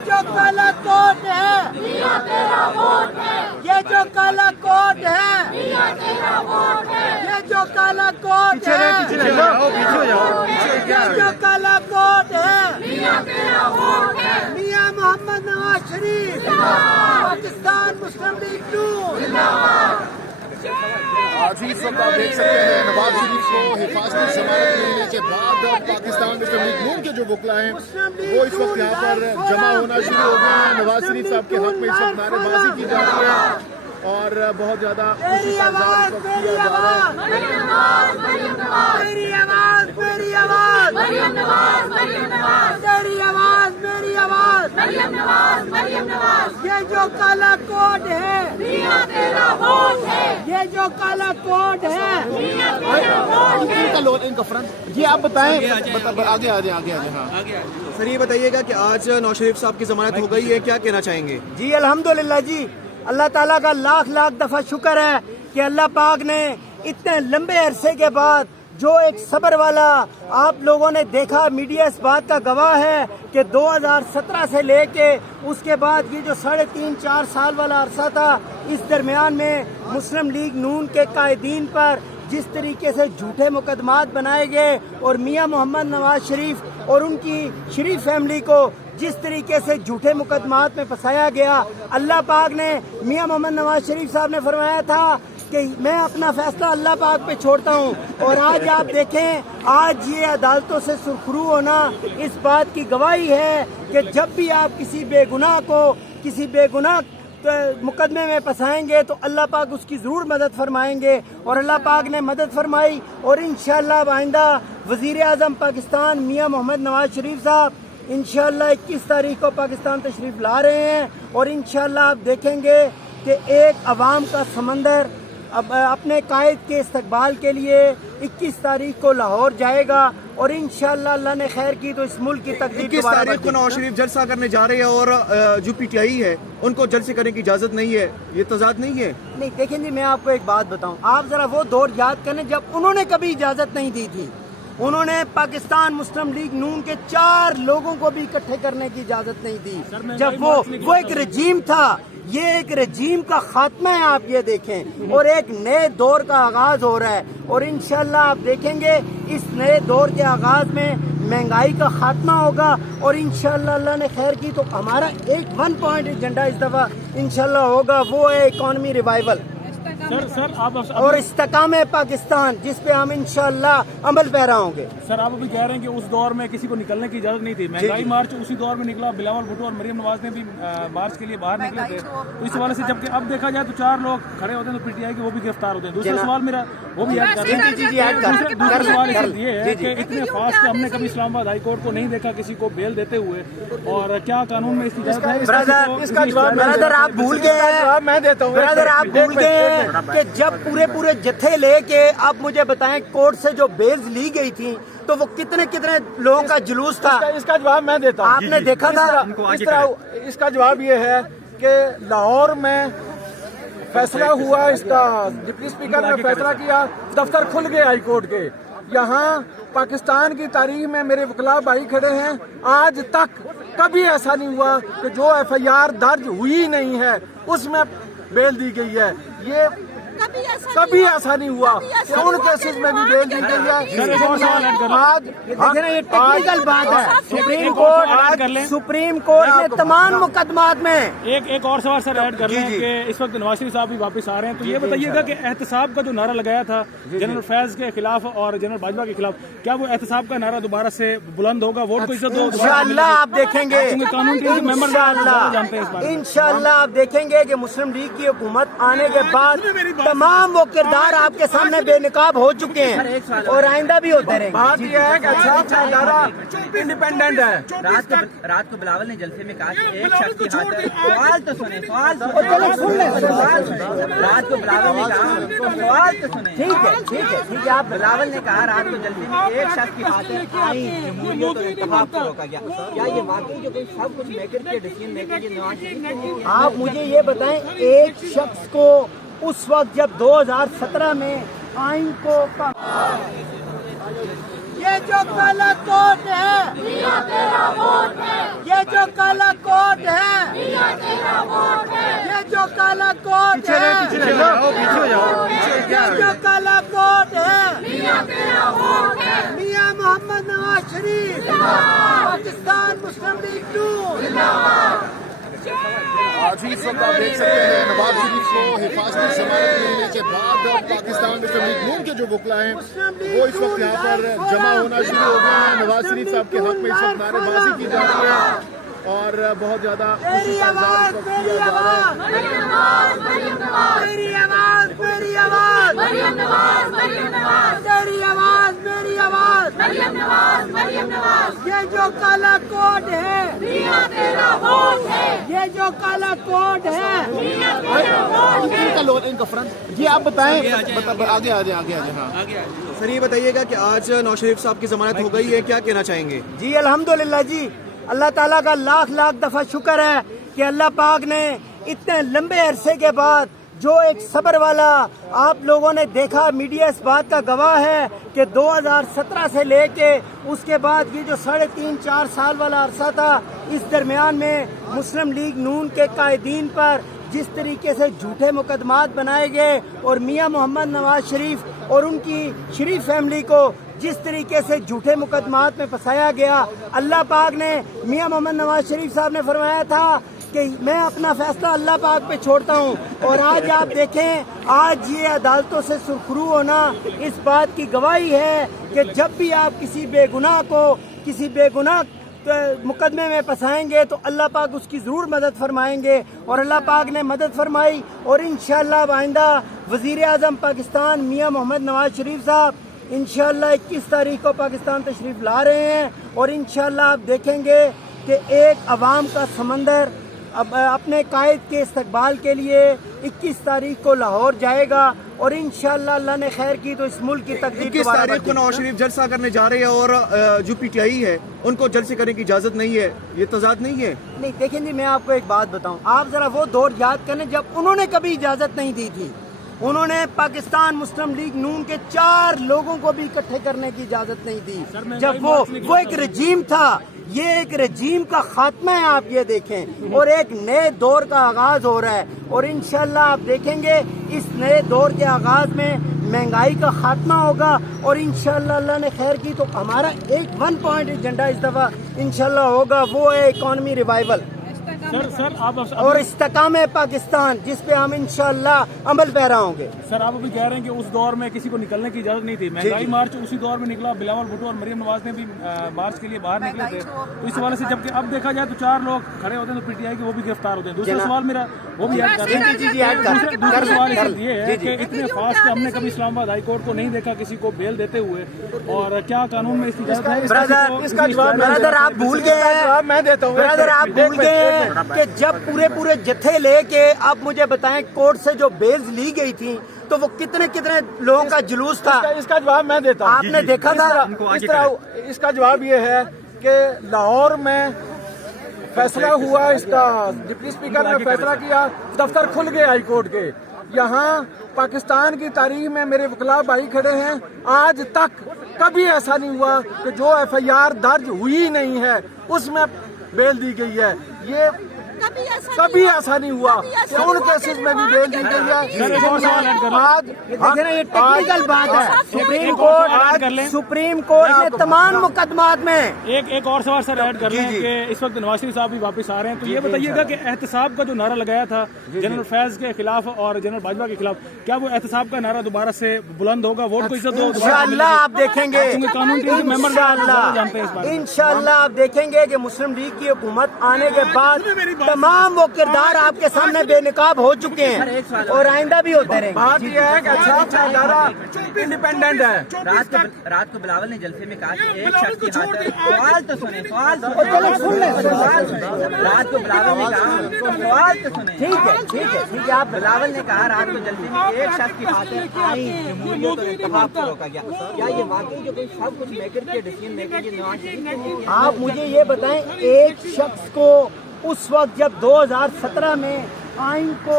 जो काला कोट है ये जो काला कोट है ये जो काला कोट है ये जो काला कोट है मियां मोहम्मद नवाज शरीफ पाकिस्तान मुस्लिम लीग नून। आज ही इस वक्त आप देख सकते हैं नवाज शरीफ को हिफाजती जमानत मिलने के बाद पाकिस्तान मुस्लिम लीग नून के जो वकला हैं वो इस वक्त यहाँ पर जमा होना शुरू हो गए हैं। नवाज शरीफ साहब के हक में इस वक्त नारेबाजी की जा रही है और बहुत ज्यादा मेरी आवाज मेरी आवाज मेरी आवाज मेरी आवाज मेरी आवाज मेरी आवाज मेरी आवाज ये जो काला कोट है ये जो काला कोट है इनका फ्रंट जी आप बताएं आगे आगे हाँ सर ये बताइएगा कि आज नवाज शरीफ साहब की जमानत हो गई है, क्या कहना चाहेंगे? जी अल्हम्दुलिल्लाह जी, अल्लाह ताला का लाख लाख दफा शुक्र है कि अल्लाह पाक ने इतने लंबे अरसे के बाद जो एक सब्र वाला आप लोगों ने देखा, मीडिया इस बात का गवाह है कि 2017 से लेके उसके बाद ये जो 3.5-4 साल वाला अरसा था, इस दरमियान में मुस्लिम लीग नून के कायदीन पर जिस तरीके से झूठे मुकदमात बनाए गए और मियां मोहम्मद नवाज शरीफ और उनकी शरीफ फैमिली को जिस तरीके से झूठे मुकदमात में फंसाया गया, अल्लाह पाक ने मियां मोहम्मद नवाज शरीफ साहब ने फरमाया था कि मैं अपना फैसला अल्लाह पाक पे छोड़ता हूँ। और आज आप देखें, आज ये अदालतों से सुरखरू होना इस बात की गवाही है कि जब भी आप किसी बेगुनाह मुकदमे में फंसाएंगे तो अल्लाह पाक उसकी ज़रूर मदद फरमाएंगे और अल्लाह पाक ने मदद फरमाई। और इंशाअल्लाह आइंदा वज़ीर आज़म पाकिस्तान मियां मोहम्मद नवाज शरीफ साहब इंशाअल्लाह 21 तारीख को पाकिस्तान तशरीफ़ ला रहे हैं और इंशाअल्लाह आप देखेंगे कि एक अवाम का समंदर अब अपने कायद के इस्तकबाल के लिए 21 तारीख को लाहौर जाएगा और इंशाअल्लाह अल्लाह ने खैर की तो इस मुल्क की तकदीर 21 तारीख को नवाज शरीफ जलसा करने जा रहे हैं और जो PTI है उनको जलसे करने की इजाजत नहीं है, ये तजाद नहीं है? नहीं देखें जी, मैं आपको एक बात बताऊं, आप जरा वो दौर याद करें जब उन्होंने कभी इजाजत नहीं दी थी। उन्होंने पाकिस्तान मुस्लिम लीग नून के 4 लोगों को भी इकट्ठे करने की इजाजत नहीं दी जब वो एक रजीम था। ये एक रजीम का खात्मा है, आप ये देखें, और एक नए दौर का आगाज हो रहा है और इंशाअल्लाह आप देखेंगे इस नए दौर के आगाज में महंगाई का खात्मा होगा और इंशाअल्लाह अल्लाह ने खैर की तो हमारा एक 1 पॉइंट एजेंडा इस दफा इंशाअल्लाह होगा, वो है इकोनॉमी रिवाइवल सर आप और इस्तेकाम पाकिस्तान, जिस पे हम इंशाअल्लाह अमल पैरा होंगे। सर आप अभी कह रहे हैं कि उस दौर में किसी को निकलने की इजाजत नहीं थी, महंगाई मार्च उसी दौर में निकला, बिलावल भुट्टो और मरियम नवाज ने भी मार्च के लिए बाहर निकले थे, तो इस हवाले से जबकि अब देखा जाए तो 4 लोग खड़े होते हैं तो PTI के वो भी गिरफ्तार होते हैं। दूसरा सवाल मेरा वो भी याद कर रहे हैं, दूसरा सवाल ये है कि इतने फास्ट हमने कभी इस्लामाबाद हाई कोर्ट को नहीं देखा किसी को बेल देते हुए, और क्या कानून में इसकी इजाजत है? ब्रदर आप भूल गए हैं, मैं देता हूँ ब्रदर, आप भूल गए हैं कि जब पूरे जत्थे लेके आप मुझे बताएं कोर्ट से जो बेल्स ली गई थी तो वो कितने लोगों का जुलूस था। इसका जवाब मैं देता हूँ। आपने देखा था? इसका जवाब ये है कि लाहौर में फैसला हुआ, इसका डिप्टी स्पीकर ने फैसला किया, दफ्तर खुल गए हाई कोर्ट के। यहाँ पाकिस्तान की तारीख में मेरे वकला भाई खड़े हैं, आज तक कभी ऐसा नहीं हुआ कि जो FIR दर्ज हुई नहीं है उसमें बेल दी गई है। ये कभी ऐसा नहीं हुआ कि उन केसेस में भी बेल दी गई है। आज ये टेक्निकल बात है, सुप्रीम कोर्ट ने तमाम मुकदमात में एक और सवाल सर ऐड कर लें कि इस वक्त नवाज शरीफ साहब भी वापस आ रहे हैं, तो ये बताइएगा कि एहतसाब का जो नारा लगाया था जनरल फैज के खिलाफ और जनरल बाजवा के खिलाफ, क्या वो एहतसाब का नारा दोबारा से बुलंद होगा? वोट को इज्जत दो, इंशाअल्लाह आप देखेंगे, इंशाअल्लाह आप देखेंगे कि मुस्लिम लीग की हुकूमत आने के बाद तमाम वो किरदार आपके सामने बेनकाब हो चुके हैं और आइंदा भी होते रहेंगे। बात यह है कि अच्छा इंडिपेंडेंट है। रात को बिलावल ने जलसे में कहा कि एक शख्स के हाथ सवाल तो सुने रात को बिलावल ने कहा सवाल तो सुने। ठीक है आप बिलावल ने कहा रात को जलसे में एक शख्स की बातें आई जमहूरियत और इत्तेफाक को रोका गया। क्या ये वाकई जो कोई सब कुछ लेकर के डिसीजन लेकर ये नवाज शरीफ? आप मुझे ये बताएं, एक शख्स को उस वक्त जब 2017 में आइन को ये जो काला कोट है, ये जो काला कोट है, ये जो काला कोट है, ये जो काला कोट है, मियां मोहम्मद नवाज शरीफ, पाकिस्तान मुस्लिम लीग नून। आज ही इस वक्त आप देख सकते हैं नवाज शरीफ को हिफाजती जमानत मिलने के बाद पाकिस्तान मुस्लिम लीग नून के जो वकला हैं वो इस वक्त यहाँ पर जमा होना शुरू हो गए हैं। नवाज शरीफ साहब के हक में इस वक्त नारेबाजी की जा रही है और बहुत ज्यादा मेरी आवाज, मेरी आवाज, मेरी आवाज, मेरी आवाज, मेरी आवाज, मेरी आवाज, मेरी आवाज, मेरी आवाज, ये जो काला कोट है, ये जो काला कोट है, इनका फ्रंट जी आप बताएं, आगे आ जाए हाँ। सर ये बताइएगा कि आज नवाज शरीफ साहब की जमानत हो गई है, क्या कहना चाहेंगे? जी अल्हम्दुलिल्लाह जी, अल्लाह ताला का लाख लाख दफा शुक्र है कि अल्लाह पाक ने इतने लंबे अरसे के बाद जो एक सब्र वाला आप लोगों ने देखा, मीडिया इस बात का गवाह है कि 2017 से लेके उसके बाद ये जो 3.5-4 साल वाला अरसा था, इस दरमियान में मुस्लिम लीग नून के कायदीन पर जिस तरीके से झूठे मुकदमात बनाए गए और मियां मोहम्मद नवाज शरीफ और उनकी शरीफ फैमिली को जिस तरीके से झूठे मुकदमात में फंसाया गया, अल्लाह पाक ने मियां मोहम्मद नवाज शरीफ साहब ने फरमाया था कि मैं अपना फैसला अल्लाह पाक पे छोड़ता हूँ। और आज आप देखें, आज ये अदालतों से सुरखरू होना इस बात की गवाही है कि जब भी आप किसी बेगुनाह को किसी बेगुनाह मुकदमे में फंसाएंगे तो अल्लाह पाक उसकी ज़रूर मदद फरमाएंगे और अल्लाह पाक ने मदद फरमाई। और इंशाअल्लाह आइंदा वज़ीर आज़म पाकिस्तान मियां मोहम्मद नवाज शरीफ साहब इंशाअल्लाह 21 तारीख को पाकिस्तान तशरीफ ला रहे हैं और इंशाअल्लाह आप देखेंगे कि एक अवाम का समंदर अब अपने कायद के इस्तकबाल के लिए 21 तारीख को लाहौर जाएगा और इंशाअल्लाह अल्लाह ने खैर की तो इस मुल्क की तकदीर 21 तारीख को नवाज शरीफ जलसा करने जा रहे हैं और जो PTI है उनको जलसे करने की इजाजत नहीं है, ये तजाद नहीं है? नहीं देखें जी, मैं आपको एक बात बताऊं, आप जरा वो दौर याद करें जब उन्होंने कभी इजाजत नहीं दी थी। उन्होंने पाकिस्तान मुस्लिम लीग नून के 4 लोगों को भी इकट्ठे करने की इजाजत नहीं दी। जब वो एक रजीम था, ये एक रजीम का खात्मा है, आप ये देखें, और एक नए दौर का आगाज हो रहा है और इंशाअल्लाह आप देखेंगे इस नए दौर के आगाज में महंगाई का खात्मा होगा और इंशाअल्लाह अल्लाह ने खैर की तो हमारा एक 1 पॉइंट एजेंडा इस दफा इंशाअल्लाह होगा, वो है इकोनॉमी रिवाइवल सर आप और इस्तेकाम पाकिस्तान, जिस पे हम इंशाअल्लाह अमल पैरा होंगे। सर आप अभी कह रहे हैं कि उस दौर में किसी को निकलने की इजाजत नहीं थी, महंगाई मार्च उसी दौर में निकला, बिलावल भुट्टो और मरियम नवाज ने भी मार्च के लिए बाहर निकले थे, तो इस हवाले से जबकि अब देखा जाए तो 4 लोग खड़े होते हैं तो PTI के वो भी गिरफ्तार होते हैं। दूसरा सवाल मेरा वो भी याद कर रहे हैं, दूसरा सवाल ये है कि इतने फास्ट हमने कभी इस्लामाबाद हाई कोर्ट को नहीं देखा किसी को बेल देते हुए, और क्या कानून में इसकी इजाजत है? इसका जवाब ब्रदर आप भूल गए हैं, मैं देता हूँ। ब्रदर आप भूल गए हैं कि जब पूरे जत्थे लेके आप मुझे बताएं कोर्ट से जो बेल्स ली गई थी तो वो कितने लोगों का जुलूस था। इसका जवाब मैं देता हूँ। आपने देखा था? इसका जवाब ये है कि लाहौर में फैसला हुआ, इसका डिप्टी स्पीकर ने फैसला किया, दफ्तर खुल गए हाई कोर्ट के। यहाँ पाकिस्तान की तारीख में मेरे वकला भाई खड़े हैं, आज तक कभी ऐसा नहीं हुआ कि जो FIR दर्ज हुई नहीं है उसमें बेल दी गई है। ये कभी ऐसा नहीं हुआ कि उन केसेस में भी बेल दी गई है। आज ये टेक्निकल बात है, सुप्रीम कोर्ट ने तमाम मुकदमात में एक और सवाल सर ऐड कर लें कि इस वक्त नवाज शरीफ साहब भी वापस आ रहे हैं, तो ये बताइएगा कि एहतसाब का जो नारा लगाया था जनरल फैज के खिलाफ और जनरल बाजवा के खिलाफ, क्या वो एहतसाब का नारा दोबारा से बुलंद होगा? वोट को इज्जत दो इंशाअल्लाह आप देखेंगे, कानून के मेंबर जानते हैं इस बारे में। इंशाअल्लाह आप देखेंगे कि मुस्लिम लीग की हुकूमत आने के बाद तमाम वो किरदार आपके सामने बेनकाब हो चुके हैं और आइंदा भी होते रहेंगे। बात यह है कि अच्छा इदारा इंडिपेंडेंट है। रात को बिलावल ने जलसे में कहा कि एक शख्स की हाथ सवाल तो सुने, रात को बिलावल ने कहा सवाल तो सुने। ठीक है आप बिलावल ने कहा रात को जलसे में एक शख्स की हाथ आई जमहूरियत और इत्तेफाक को रोका गया, क्या ये वाकई जो कोई सब कुछ मेकर के डिसीजन मेकर ये नवाज शरीफ? आप मुझे ये बताएं, एक शख्स को उस वक्त जब 2017 में आइन को